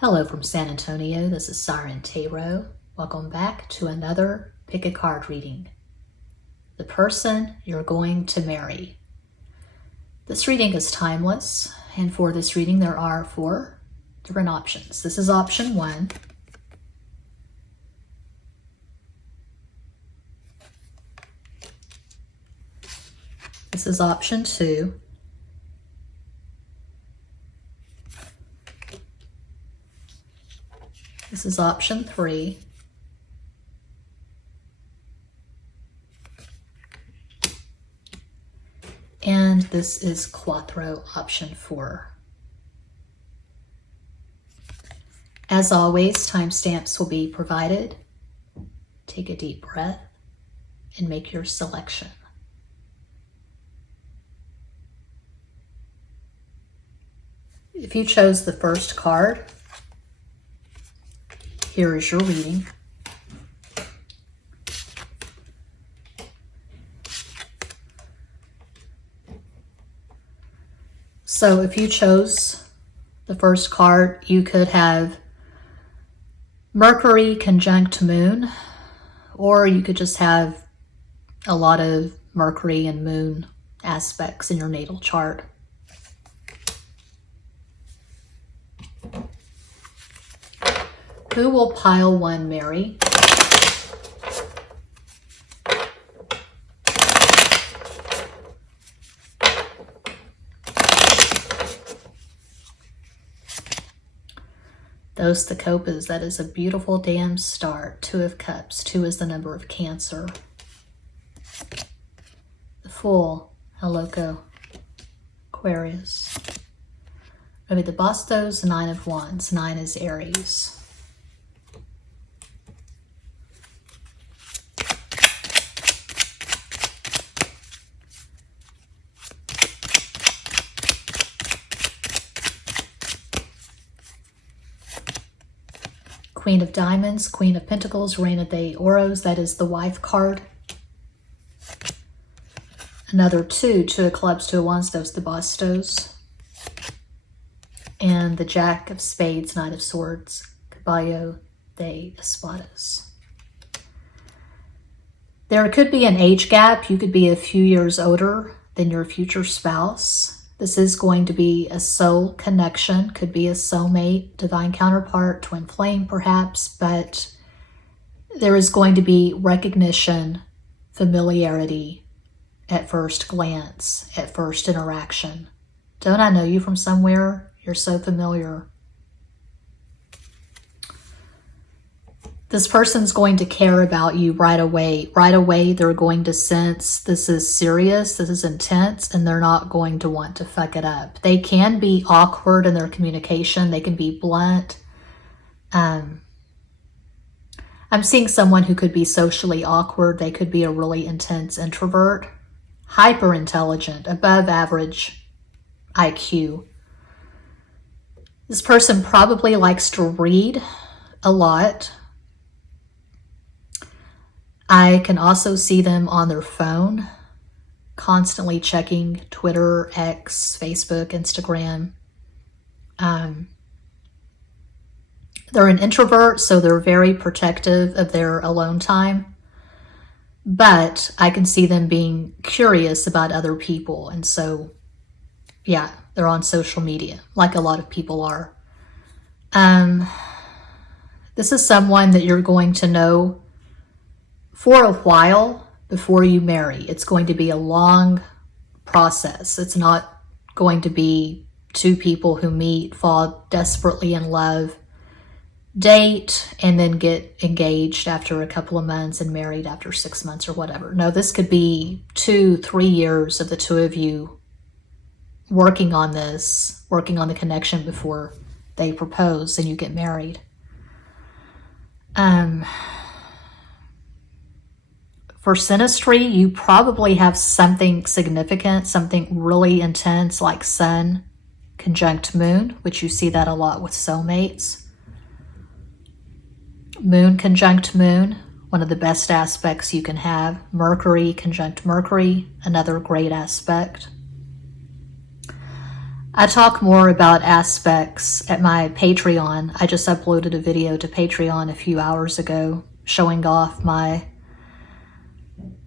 Hello from San Antonio, this is Siren Tarot. Welcome back to another pick a card reading. The person you're going to marry. This reading is timeless, and for this reading there are 4 different options. This is option 1. This is option 2. This is option 3. And this is Quattro, option 4. As always, timestamps will be provided. Take a deep breath and make your selection. If you chose the first card, here is your reading. So if you chose the first card, you could have Mercury conjunct Moon, or you could just have a lot of Mercury and Moon aspects in your natal chart. Who will pile 1 marry? Those the Copas, that is a beautiful damn start. 2 of Cups, 2 is the number of Cancer. The Fool, Heloko, Aquarius. Maybe the Bastos, 9 of Wands, 9 is Aries. Queen of Diamonds, Queen of Pentacles, Reina de Oros, that is the wife card. Another 2 of Clubs, 2 of Wands, those the Bastos. And the Jack of Spades, Knight of Swords, Caballo de Espadas. There could be an age gap. You could be a few years older than your future spouse. This is going to be a soul connection, could be a soulmate, divine counterpart, twin flame perhaps, but there is going to be recognition, familiarity at first glance, at first interaction. Don't I know you from somewhere? You're so familiar. This person's going to care about you right away. Right away, they're going to sense this is serious, this is intense, and they're not going to want to fuck it up. They can be awkward in their communication. They can be blunt. I'm seeing someone who could be socially awkward. They could be a really intense introvert, hyper intelligent, above average IQ. This person probably likes to read a lot. I can also see them on their phone, constantly checking Twitter, X, Facebook, Instagram. They're an introvert, so they're very protective of their alone time. But I can see them being curious about other people. And so, yeah, they're on social media, like a lot of people are. This is someone that you're going to know for a while before you marry. It's going to be a long process. It's not going to be 2 people who meet, fall desperately in love, date, and then get engaged after a couple of months and married after 6 months or whatever. No, this could be 2-3 years of the 2 of you working on this, working on the connection before they propose and you get married. For synastry, you probably have something significant, something really intense like Sun conjunct Moon, which you see that a lot with soulmates. Moon conjunct Moon, one of the best aspects you can have. Mercury conjunct Mercury, another great aspect. I talk more about aspects at my Patreon. I just uploaded a video to Patreon a few hours ago showing off my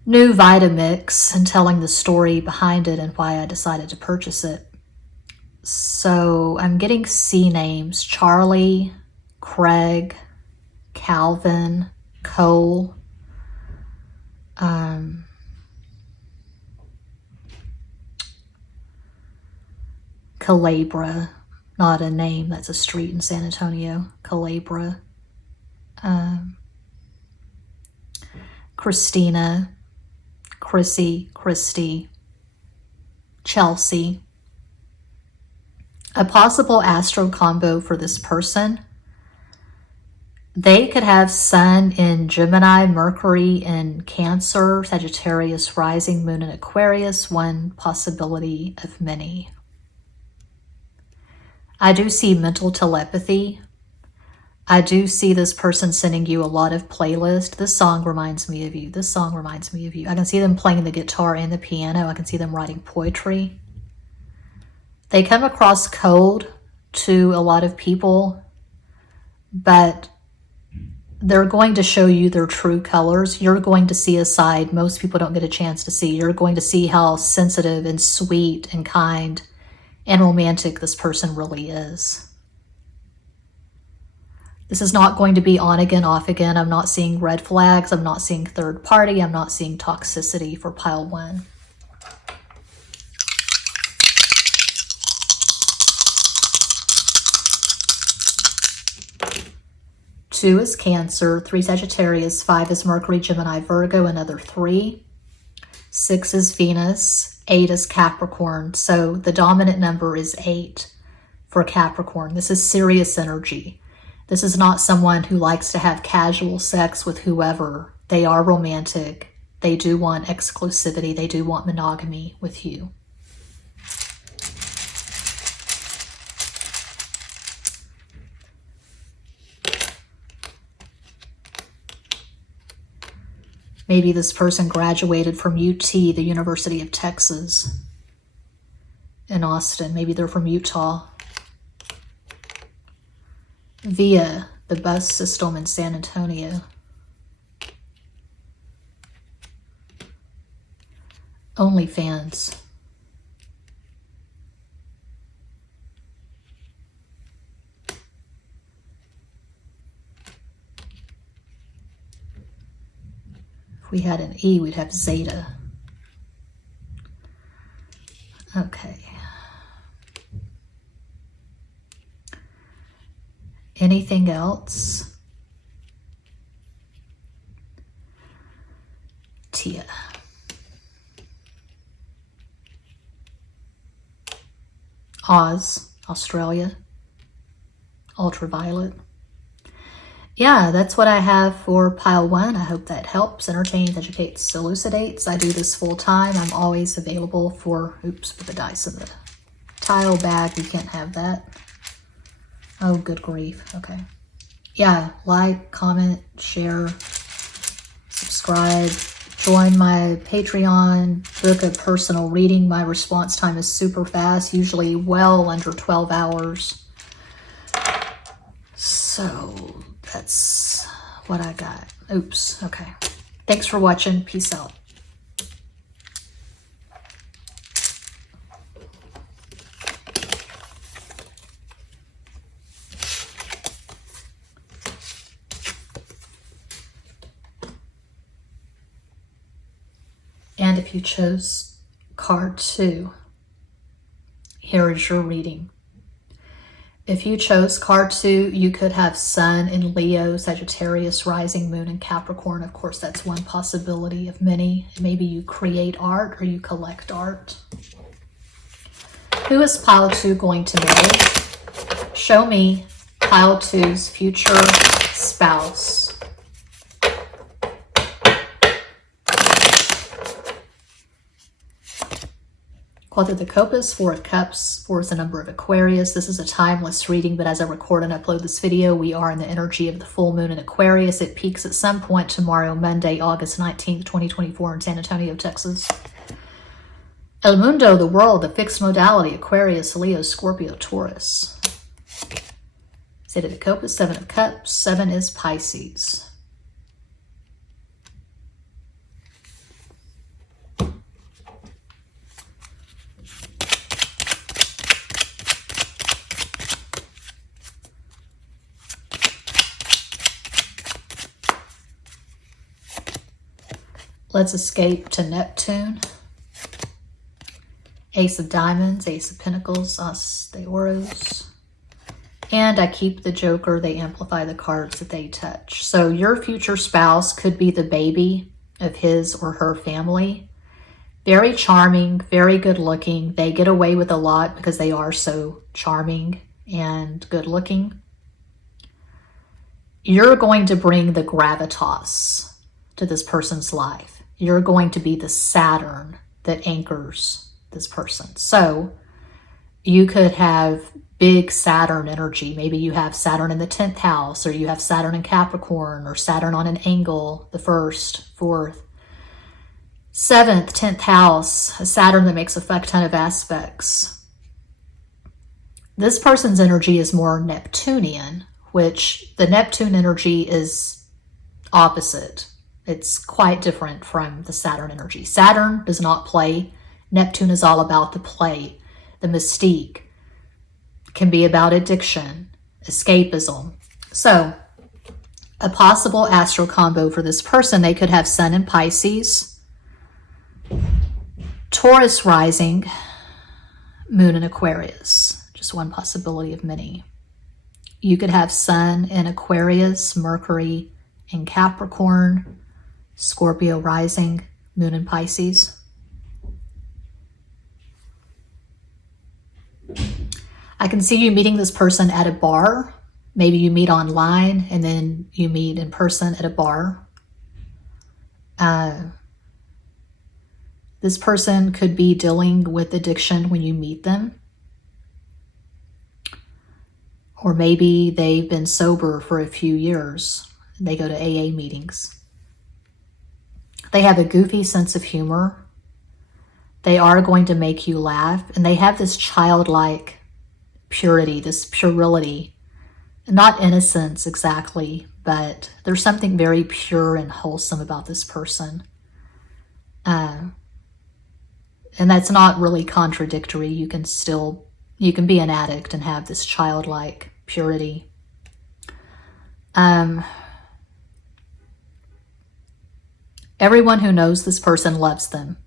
new Vitamix and telling the story behind it and why I decided to purchase it. So I'm getting C names: Charlie, Craig, Calvin, Cole, Calabra, not a name, that's a street in San Antonio, Calabra, Christina, Chrissy, Christy, Chelsea. A possible astro combo for this person: they could have Sun in Gemini, Mercury in Cancer, Sagittarius, rising, Moon in Aquarius, one possibility of many. I do see mental telepathy. I do see this person sending you a lot of playlists. This song reminds me of you. This song reminds me of you. I can see them playing the guitar and the piano. I can see them writing poetry. They come across cold to a lot of people, but they're going to show you their true colors. You're going to see a side most people don't get a chance to see. You're going to see how sensitive and sweet and kind and romantic this person really is. This is not going to be on again, off again. I'm not seeing red flags. I'm not seeing third party. I'm not seeing toxicity for pile 1. Two is Cancer, 3 Sagittarius, 5 is Mercury, Gemini, Virgo, another 3. 6 is Venus, 8 is Capricorn. So the dominant number is 8 for Capricorn. This is serious energy. This is not someone who likes to have casual sex with whoever. They are romantic. They do want exclusivity. They do want monogamy with you. Maybe this person graduated from UT, the University of Texas in Austin. Maybe they're from Utah. Via the bus system in San Antonio. OnlyFans. If we had an E, we'd have Zeta. Okay. Anything else? Tia. Oz, Australia. Ultraviolet. Yeah, that's what I have for pile 1. I hope that helps, entertains, educates, elucidates. I do this full time. I'm always available for, oops, put the dice in the tile bag. You can't have that. Oh, good grief. Okay. Yeah, like, comment, share, subscribe, join my Patreon, book a personal reading. My response time is super fast, usually well under 12 hours. So that's what I got. Oops. Okay. Thanks for watching. Peace out. And if you chose card 2, here is your reading. If you chose card 2, you could have Sun in Leo, Sagittarius, rising, Moon in Capricorn. Of course, that's one possibility of many. Maybe you create art or you collect art. Who is pile 2 going to marry? Show me pile 2's future spouse. Quadra the Copus, 4 of Cups, 4 is the number of Aquarius. This is a timeless reading, but as I record and upload this video, we are in the energy of the full moon in Aquarius. It peaks at some point tomorrow, Monday, August 19th, 2024 in San Antonio, Texas. 4 of Cups, 4 is the number of Aquarius. This is a timeless reading, but as I record and upload this video, we are in the energy of the full moon in Aquarius. It peaks at some point tomorrow, Monday, August 19th, 2024 in San Antonio, Texas. El Mundo, the world, the fixed modality, Aquarius, Leo, Scorpio, Taurus. Eight of the Copa, Seven of Cups. 7 is Pisces. Let's escape to Neptune. Ace of Diamonds, Ace of Pentacles, As de Oros. And I keep the Joker. They amplify the cards that they touch. So your future spouse could be the baby of his or her family. Very charming, very good looking. They get away with a lot because they are so charming and good looking. You're going to bring the gravitas to this person's life. You're going to be the Saturn that anchors this person. So you could have big Saturn energy. Maybe you have Saturn in the 10th house, or you have Saturn in Capricorn, or Saturn on an angle, the 1st, 4th, 7th, 10th house, a Saturn that makes a fuck ton of aspects. This person's energy is more Neptunian, which the Neptune energy is opposite. It's quite different from the Saturn energy. Saturn does not play. Neptune is all about the play, the mystique. It can be about addiction, escapism. So, a possible astral combo for this person, they could have Sun in Pisces, Taurus rising, Moon in Aquarius. Just one possibility of many. You could have Sun in Aquarius, Mercury in Capricorn, Scorpio rising, Moon in Pisces. I can see you meeting this person at a bar. Maybe you meet online and then you meet in person at a bar. This person could be dealing with addiction when you meet them. Or maybe they've been sober for a few years. They go to AA meetings. They have a goofy sense of humor. They are going to make you laugh. And they have this childlike purity, this puerility. Not innocence exactly, but there's something very pure and wholesome about this person. And that's not really contradictory. You can be an addict and have this childlike purity. Everyone who knows this person loves them.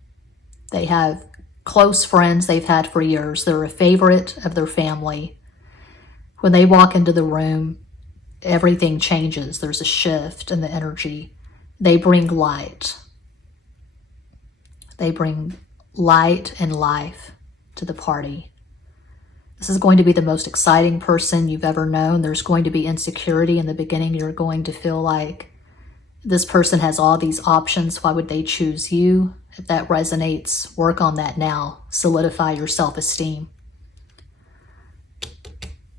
They have close friends they've had for years. They're a favorite of their family. When they walk into the room, everything changes. There's a shift in the energy. They bring light. They bring light and life to the party. This is going to be the most exciting person you've ever known. There's going to be insecurity in the beginning. You're going to feel like this person has all these options. Why would they choose you? If that resonates, work on that now. Solidify your self-esteem.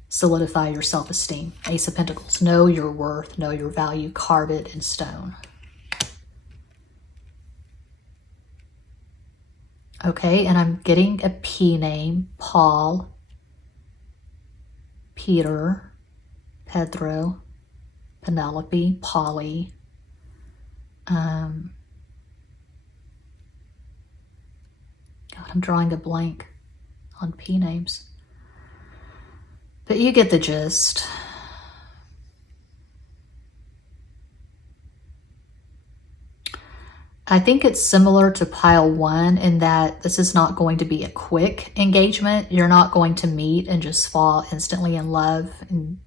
Solidify your self-esteem. Ace of Pentacles. Know your worth. Know your value. Carve it in stone. Okay, and I'm getting a P name. Paul, Peter, Pedro, Penelope, Polly. God, I'm drawing a blank on P names. But you get the gist. I think it's similar to pile 1 in that this is not going to be a quick engagement. You're not going to meet and just fall instantly in love and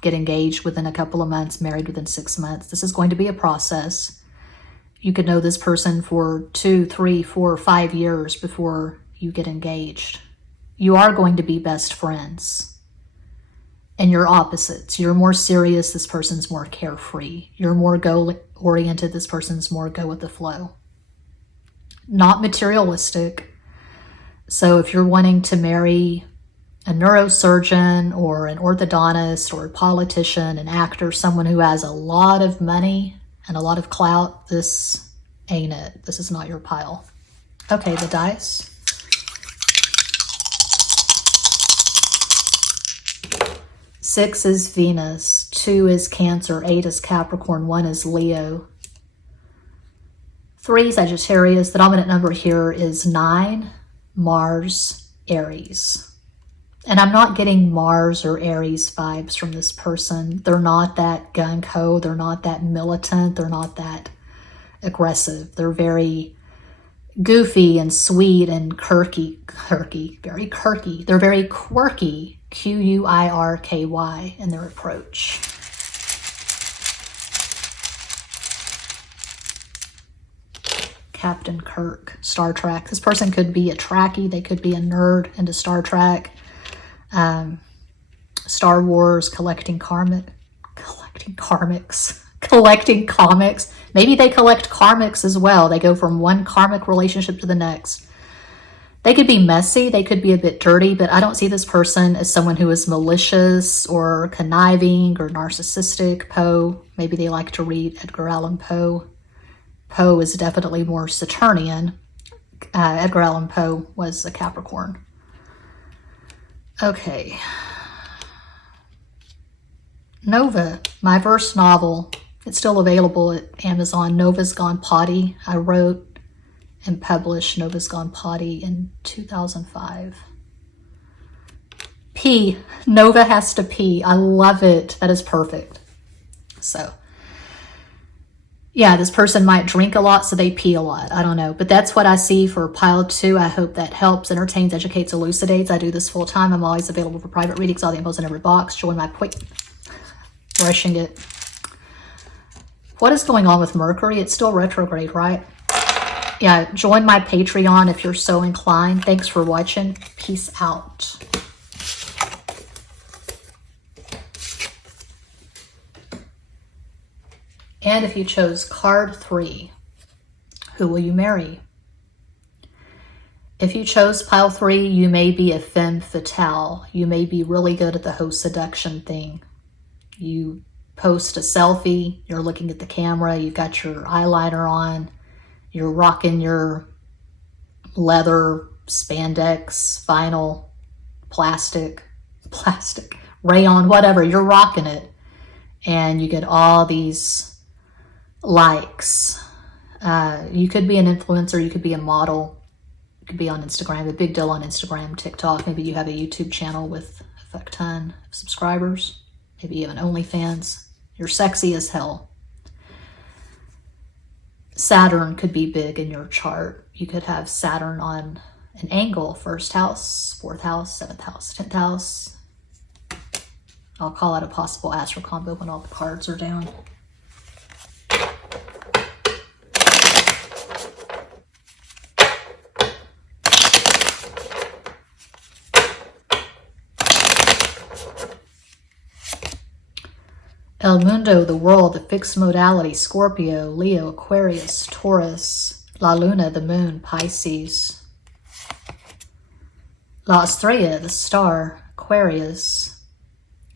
get engaged within a couple of months, married within 6 months. This is going to be a process. You could know this person for 2, 3, 4, 5 years before you get engaged. You are going to be best friends. And you're opposites. You're more serious, this person's more carefree. You're more goal-oriented, this person's more go with the flow. Not materialistic. So if you're wanting to marry a neurosurgeon or an orthodontist or a politician, an actor, someone who has a lot of money and a lot of clout, this ain't it. This is not your pile. Okay, the dice. 6 is Venus, 2 is Cancer, 8 is Capricorn, 1 is Leo. 3 Sagittarius. The dominant number here is 9, Mars, Aries. And I'm not getting Mars or Aries vibes from this person. They're not that gung-ho. They're not that militant. They're not that aggressive. They're very goofy and sweet and very quirky. They're very quirky, Quirky, in their approach. Captain Kirk, Star Trek. This person could be a Trekkie. They could be a nerd into Star Trek. Star Wars, collecting comics. Maybe they collect karmics as well. They go from one karmic relationship to the next. They could be messy. They could be a bit dirty, but I don't see this person as someone who is malicious or conniving or narcissistic. Poe, maybe they like to read Edgar Allan Poe. Poe is definitely more Saturnian. Edgar Allan Poe was a Capricorn. Okay. Nova, my first novel. It's still available at Amazon. Nova's Gone Potty. I wrote and published Nova's Gone Potty in 2005. Pee. Nova has to pee. I love it. That is perfect. So, yeah, this person might drink a lot, so they pee a lot. I don't know. But that's what I see for pile 2. I hope that helps, entertains, educates, elucidates. I do this full time. I'm always available for private readings. All the info's in every box. Join my brushing it. What is going on with Mercury? It's still retrograde, right? Yeah, join my Patreon if you're so inclined. Thanks for watching. Peace out. And if you chose card 3, who will you marry? If you chose pile 3, you may be a femme fatale. You may be really good at the whole seduction thing. You post a selfie, you're looking at the camera, you've got your eyeliner on, you're rocking your leather, spandex, vinyl, plastic, rayon, whatever, you're rocking it. And you get all these likes. You could be an influencer, you could be a model, you could be on Instagram, a big deal on Instagram, TikTok. Maybe you have a YouTube channel with a fuck ton of subscribers. Maybe you have an OnlyFans. You're sexy as hell. Saturn could be big in your chart. You could have Saturn on an angle, 1st house, 4th house, 7th house, 10th house. I'll call out a possible astro combo when all the cards are down. El Mundo, the world, the fixed modality, Scorpio, Leo, Aquarius, Taurus, La Luna, the moon, Pisces. La Estrella, the star, Aquarius.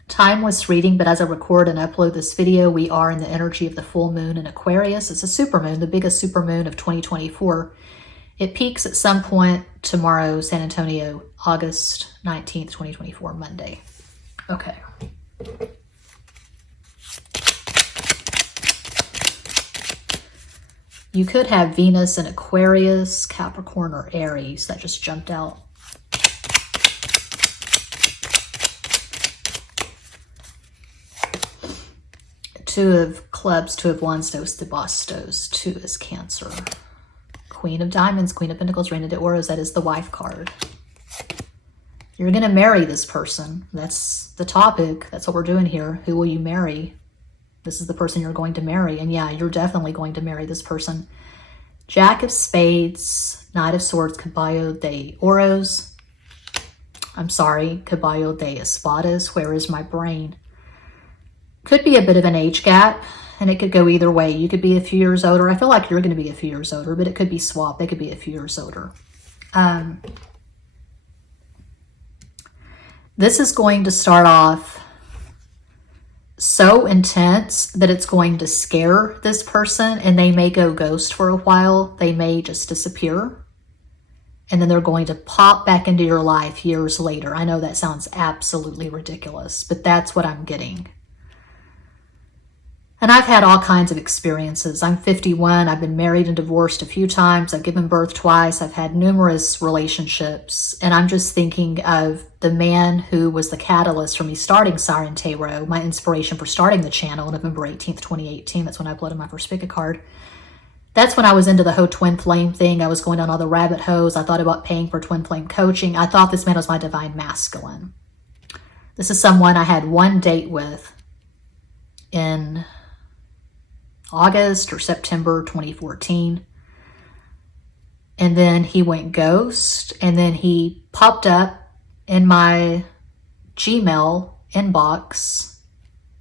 Timeless reading, but as I record and upload this video, we are in the energy of the full moon in Aquarius. It's a supermoon, the biggest supermoon of 2024. It peaks at some point tomorrow, San Antonio, August 19th, 2024, Monday. Okay. You could have Venus in Aquarius, Capricorn, or Aries. That just jumped out. Two of clubs, 2 of wands, dos de bastos. 2 is Cancer. Queen of diamonds, Queen of pentacles, Reina de oros. That is the wife card. You're going to marry this person. That's the topic. That's what we're doing here. Who will you marry? This is the person you're going to marry. And yeah, you're definitely going to marry this person. Jack of Spades, Knight of Swords, Caballo de Oros. I'm sorry, Caballo de Espadas. Where is my brain? Could be a bit of an age gap, and it could go either way. You could be a few years older. I feel like you're going to be a few years older, but it could be swapped. They could be a few years older. This is going to start off so intense that it's going to scare this person, and they may go ghost for a while. They may just disappear. and then they're going to pop back into your life years later. I know that sounds absolutely ridiculous, but that's what I'm getting. And I've had all kinds of experiences. I'm 51. I've been married and divorced a few times. I've given birth twice. I've had numerous relationships. And I'm just thinking of the man who was the catalyst for me starting Siren Tarot, my inspiration for starting the channel, November 18th, 2018. That's when I uploaded my first pick card. That's when I was into the whole twin flame thing. I was going down all the rabbit holes. I thought about paying for twin flame coaching. I thought this man was my divine masculine. This is someone I had one date with in August or September 2014. And then he went ghost, and then he popped up in my Gmail inbox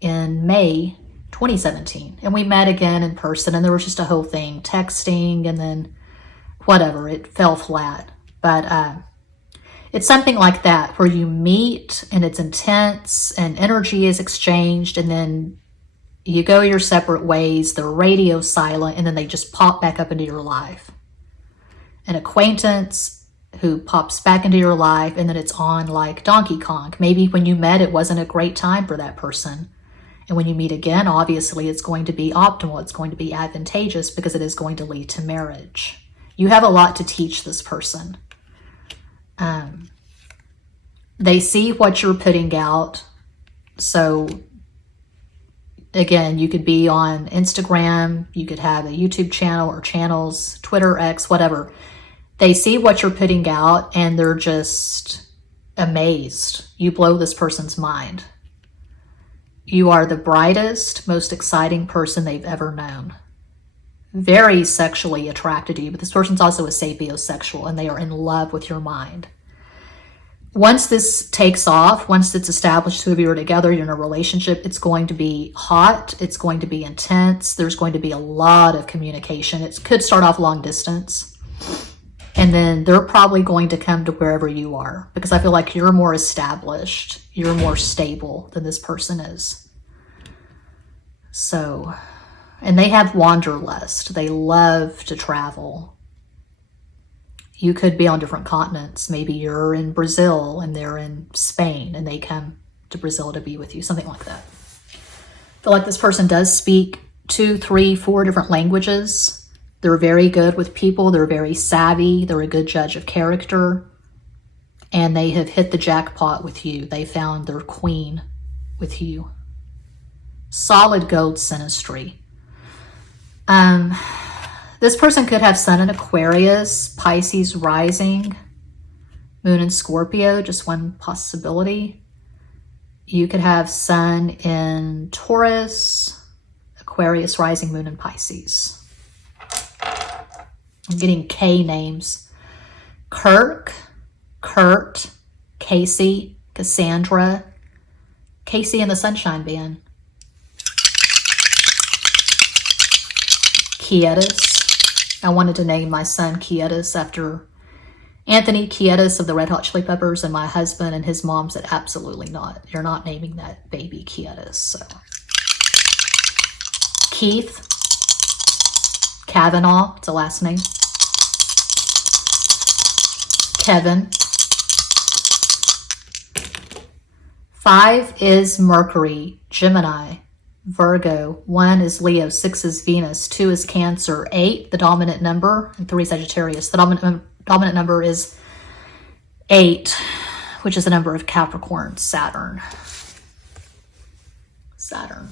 in May 2017. And we met again in person, and there was just a whole thing, texting, and then whatever, it fell flat. But it's something like that where you meet and it's intense and energy is exchanged, and then you go your separate ways, the radio's silent, and then they just pop back up into your life. An acquaintance who pops back into your life, and then it's on like Donkey Kong. Maybe when you met, it wasn't a great time for that person. And when you meet again, obviously it's going to be optimal. It's going to be advantageous because it is going to lead to marriage. You have a lot to teach this person. They see what you're putting out. So again, you could be on Instagram, you could have a YouTube channel or channels, Twitter, X, whatever. They see what you're putting out and they're just amazed. You blow this person's mind. You are the brightest, most exciting person they've ever known. Very sexually attracted to you, but this person's also a sapiosexual, and they are in love with your mind. Once this takes off, once it's established, two of you are together, you're in a relationship, it's going to be hot, it's going to be intense, there's going to be a lot of communication. It could start off long distance, and then they're probably going to come to wherever you are, because I feel like you're more established, you're more stable than this person is. So, and they have wanderlust. They love to travel. You could be on different continents. Maybe you're in Brazil and they're in Spain and they come to Brazil to be with you, something like that. I feel like this person does speak 2, 3, 4 different languages. They're very good with people. They're very savvy. They're a good judge of character. And they have hit the jackpot with you. They found their queen with you. Solid gold synastry. This person could have Sun in Aquarius, Pisces rising, Moon in Scorpio, just one possibility. You could have Sun in Taurus, Aquarius rising, Moon in Pisces. I'm getting K names. Kirk, Kurt, Casey, Cassandra, Casey and the Sunshine Band. Quietus. I wanted to name my son Quietus after Anthony Quietus of the Red Hot Chili Peppers, and my husband and his mom said, absolutely not. You're not naming that baby Quietus. So. Keith Kavanaugh, it's a last name. Kevin. 5 is Mercury, Gemini, Virgo. 1 is Leo, 6 is Venus, 2 is Cancer, 8, the dominant number, and 3 Sagittarius. The dominant number is 8, which is the number of Capricorn, Saturn. Saturn.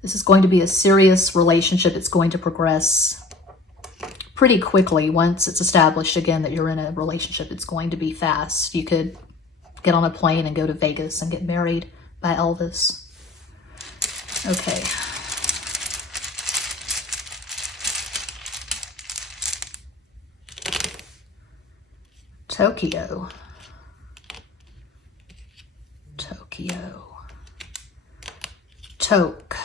This is going to be a serious relationship. It's going to progress pretty quickly once it's established again that you're in a relationship. It's going to be fast. You could get on a plane and go to Vegas and get married by Elvis. Okay. Tokyo. Toke.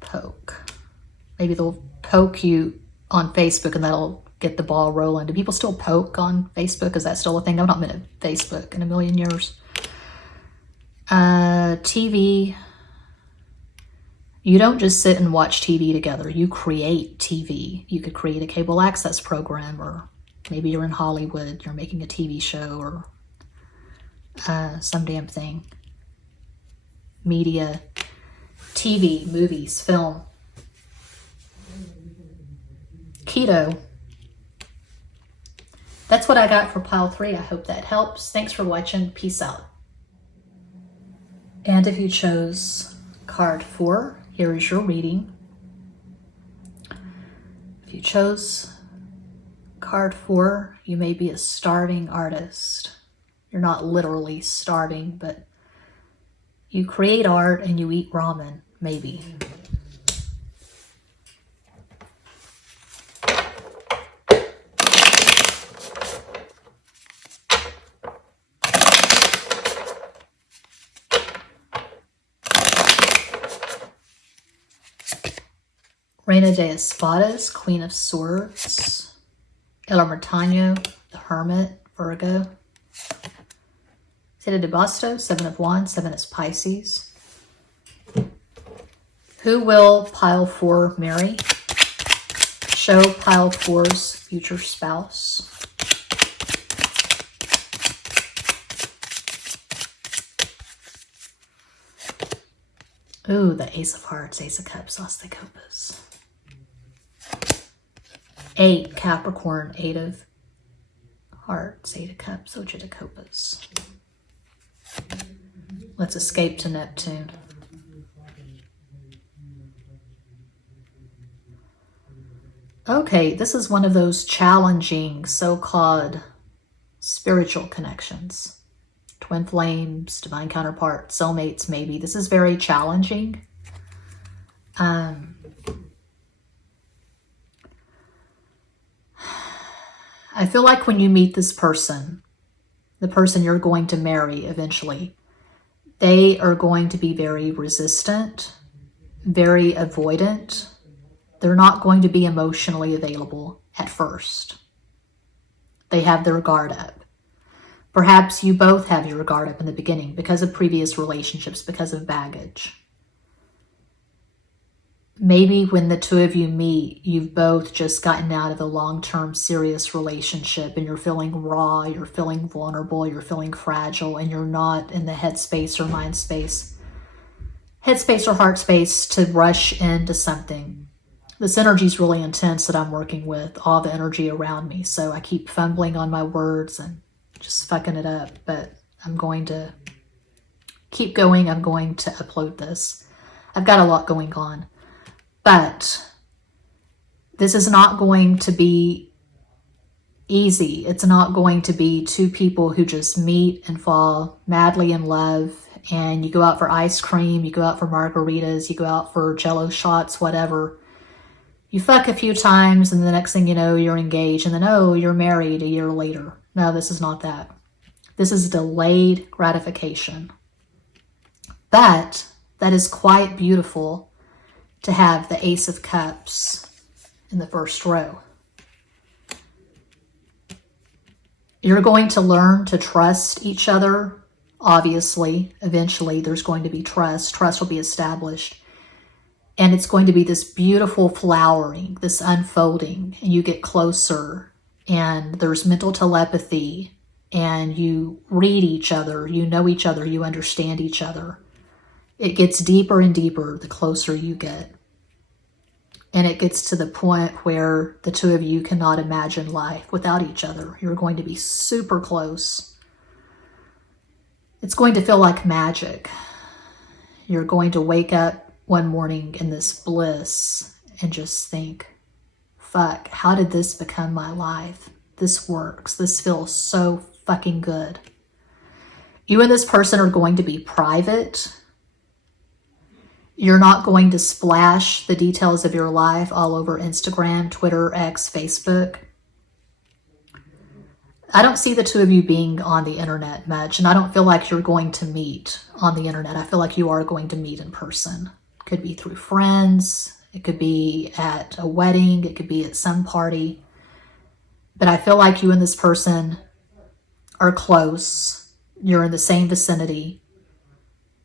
Poke. Maybe they'll poke you on Facebook and that'll get the ball rolling. Do people still poke on Facebook? Is that still a thing? I've not been at Facebook in a million years. TV. You don't just sit and watch TV together. You create TV. You could create a cable access program, or maybe you're in Hollywood, you're making a TV show, or some damn thing. Media, TV, movies, film. Keto. That's what I got for pile 3. I hope that helps. Thanks for watching. Peace out. And if you chose card 4, here is your reading. If you chose card 4, you may be a starving artist. You're not literally starving, but you create art and you eat ramen, maybe. Reina de Espadas, Queen of Swords. El Ermitaño, the Hermit, Virgo. Siete de Bastos, 7 of Wands, 7 is Pisces. Who will pile 4 marry? Show pile 4's future spouse. Ooh, the Ace of Hearts, Ace of Cups, As de Copas. 8, Capricorn, 8 of Hearts, 8 of Cups, Ocho de Copas. Let's escape to Neptune. Okay, this is one of those challenging so-called spiritual connections. Twin flames, divine counterpart, soulmates maybe. This is very challenging. I feel like when you meet this person, the person you're going to marry eventually, they are going to be very resistant, very avoidant. They're not going to be emotionally available at first. They have their guard up. Perhaps you both have your guard up in the beginning because of previous relationships, because of baggage. Maybe when the two of you meet, you've both just gotten out of a long-term serious relationship and you're feeling raw, you're feeling vulnerable, you're feeling fragile, and you're not in the headspace or mind space, headspace or heart space to rush into something. This energy is really intense that I'm working with, all the energy around me. So I keep fumbling on my words and just fucking it up, but I'm going to keep going. I'm going to upload this. I've got a lot going on. But this is not going to be easy. It's not going to be two people who just meet and fall madly in love and you go out for ice cream, you go out for margaritas, you go out for Jell-O shots, whatever. You fuck a few times and the next thing you know, you're engaged and then, oh, you're married a year later. No, this is not that. This is delayed gratification. But that is quite beautiful to have the Ace of Cups in the first row. You're going to learn to trust each other. Obviously, eventually there's going to be trust. Trust will be established. And it's going to be this beautiful flowering, this unfolding, and you get closer and there's mental telepathy and you read each other, you know each other, you understand each other. It gets deeper and deeper the closer you get. And it gets to the point where the two of you cannot imagine life without each other. You're going to be super close. It's going to feel like magic. You're going to wake up one morning in this bliss and just think, fuck, how did this become my life? This works. This feels so fucking good. You and this person are going to be private. You're not going to splash the details of your life all over Instagram, Twitter, X, Facebook. I don't see the two of you being on the internet much, and I don't feel like you're going to meet on the internet. I feel like you are going to meet in person. It could be through friends. It could be at a wedding. It could be at some party. But I feel like you and this person are close. You're in the same vicinity.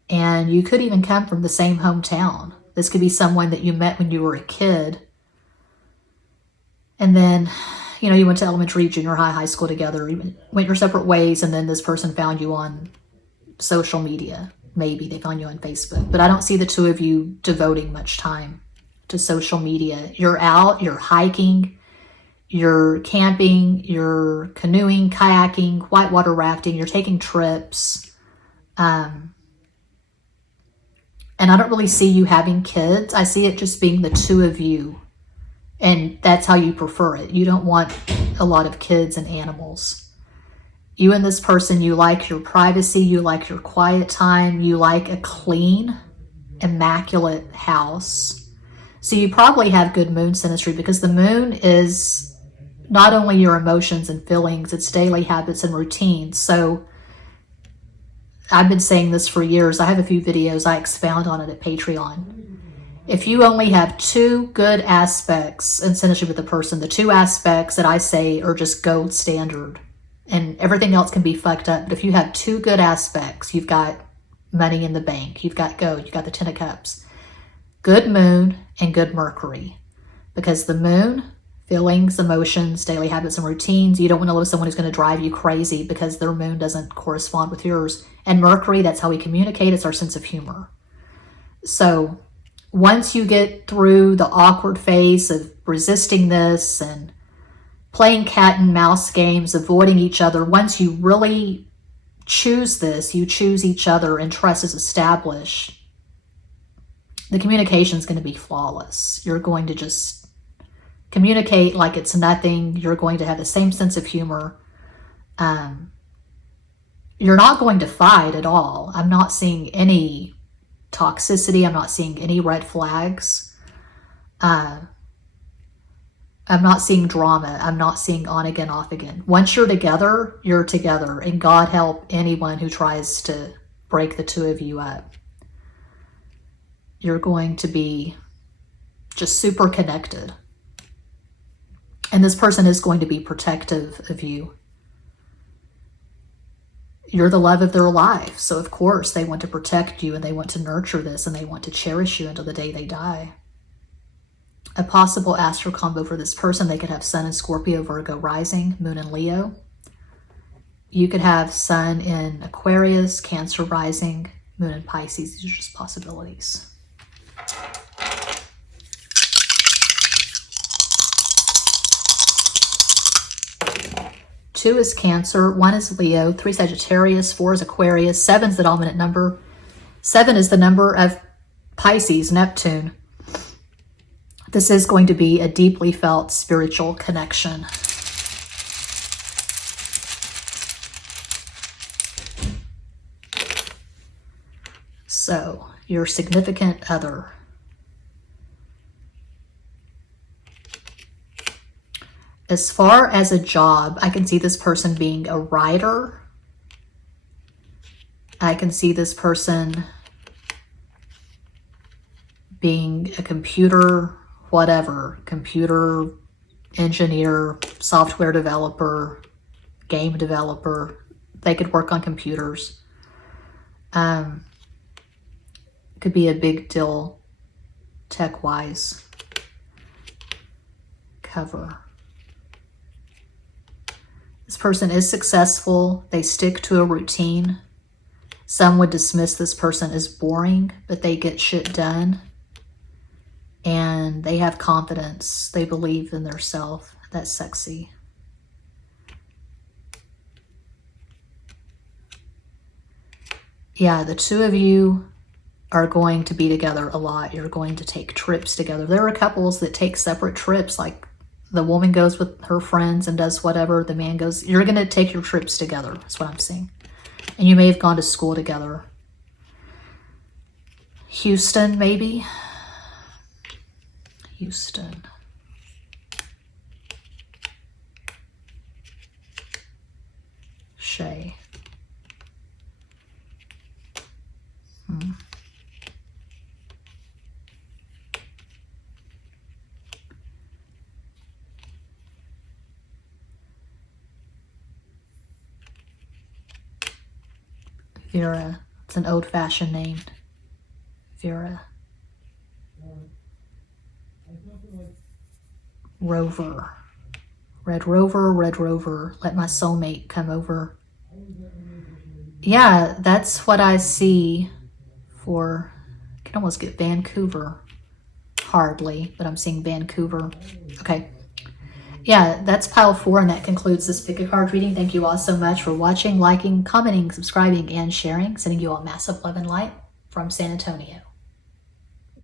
And you could even come from the same hometown. This could be someone that you met when you were a kid. And then, you know, you went to elementary, junior high, high school together, you went your separate ways, and then this person found you on social media. Maybe they found you on Facebook. But I don't see the two of you devoting much time to social media. You're out, you're hiking, you're camping, you're canoeing, kayaking, whitewater rafting, you're taking trips. And I don't really see you having kids. I see it just being the two of you. And that's how you prefer it. You don't want a lot of kids and animals. You and this person, you like your privacy, you like your quiet time, you like a clean, immaculate house. So you probably have good moon synastry, because the moon is not only your emotions and feelings, it's daily habits and routines. So I've been saying this for years. I have a few videos. I expound on it at Patreon. If you only have two good aspects in synastry with the person, the two aspects that I say are just gold standard, and everything else can be fucked up. But if you have two good aspects, you've got money in the bank, you've got gold, you've got the 10 of cups, good moon and good Mercury. Because the moon, feelings, emotions, daily habits and routines, you don't want to live with someone who's going to drive you crazy because their moon doesn't correspond with yours. And Mercury, that's how we communicate. It's our sense of humor. So once you get through the awkward phase of resisting this and playing cat and mouse games, avoiding each other, once you really choose this, you choose each other and trust is established, the communication is going to be flawless. You're going to just communicate like it's nothing. You're going to have the same sense of humor. You're not going to fight at all. I'm not seeing any toxicity. I'm not seeing any red flags. I'm not seeing drama. I'm not seeing on again, off again. Once you're together, and God help anyone who tries to break the two of you up. You're going to be just super connected. And this person is going to be protective of you. You're the love of their life. So of course they want to protect you, and they want to nurture this, and they want to cherish you until the day they die. A possible astral combo for this person, they could have Sun in Scorpio, Virgo rising, Moon in Leo. You could have Sun in Aquarius, Cancer rising, Moon in Pisces. These are just possibilities. Two is Cancer, 1 is Leo, 3 Sagittarius, 4 is Aquarius, 7 is the dominant number. 7 is the number of Pisces, Neptune. This is going to be a deeply felt spiritual connection. So, your significant other. As far as a job, I can see this person being a writer. I can see this person being a computer engineer, software developer, game developer. They could work on computers. Could be a big deal tech-wise. Cover. This person is successful. They stick to a routine. Some would dismiss this person as boring, but they get shit done. And they have confidence. They believe in their self. That's sexy. Yeah, the two of you are going to be together a lot. You're going to take trips together. There are couples that take separate trips, like the woman goes with her friends and does whatever. The man goes, you're going to take your trips together. That's what I'm seeing. And you may have gone to school together. Houston, maybe. Houston. Shay. Vera. It's an old-fashioned name. Vera. Rover. Red Rover, Red Rover, let my soulmate come over. Yeah, that's what I see for, I can almost get Vancouver. Hardly, but I'm seeing Vancouver. Okay. Yeah, that's pile 4, and that concludes this pick a card reading. Thank you all so much for watching, liking, commenting, subscribing, and sharing. Sending you all massive love and light from San Antonio.